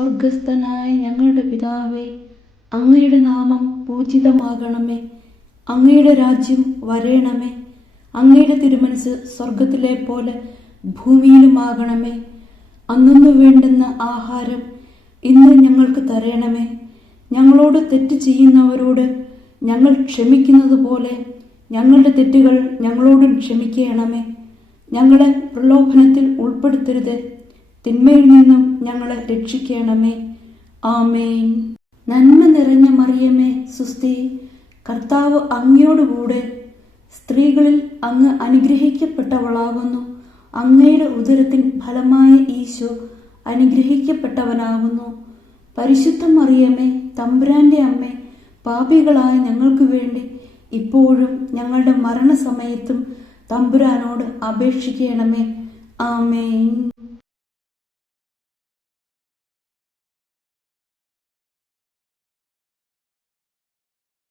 സ്വർഗസ്ഥനായ ഞങ്ങളുടെ പിതാവേ, അങ്ങയുടെ നാമം പൂജിതമാകണമേ. അങ്ങയുടെ രാജ്യം വരേണമേ. അങ്ങയുടെ തിരുമനസ് സ്വർഗത്തിലെ പോലെ ഭൂമിയിലുമാകണമേ. അന്നു വേണ്ടുന്ന ആഹാരം ഇന്ന് ഞങ്ങൾക്ക് തരണമേ. ഞങ്ങളോട് തെറ്റ് ചെയ്യുന്നവരോട് ഞങ്ങൾ ക്ഷമിക്കുന്നത് പോലെ ഞങ്ങളുടെ തെറ്റുകൾ ഞങ്ങളോടും ക്ഷമിക്കണമേ. ഞങ്ങളെ പ്രലോഭനത്തിൽ ഉൾപ്പെടുത്തരുത്, തിന്മയിൽ നിന്നും ഞങ്ങളെ രക്ഷിക്കണമേ. ആമേൻ. നന്മ നിറഞ്ഞ മറിയമേ, സുസ്തി, കർത്താവ് അങ്ങയോടുകൂടെ സ്ത്രീകളിൽ അങ്ങ് അനുഗ്രഹിക്കപ്പെട്ടവളാകുന്നു. അങ്ങയുടെ ഉദരത്തിൻ ഫലമായ ഈശോ അനുഗ്രഹിക്കപ്പെട്ടവനാകുന്നു. പരിശുദ്ധ മറിയമേ, തമ്പുരാന്റെ അമ്മേ, പാപികളായ ഞങ്ങൾക്ക് വേണ്ടി ഇപ്പോഴും ഞങ്ങളുടെ മരണസമയത്തും തമ്പുരാനോട് അപേക്ഷിക്കണമേ. ആമേൻ.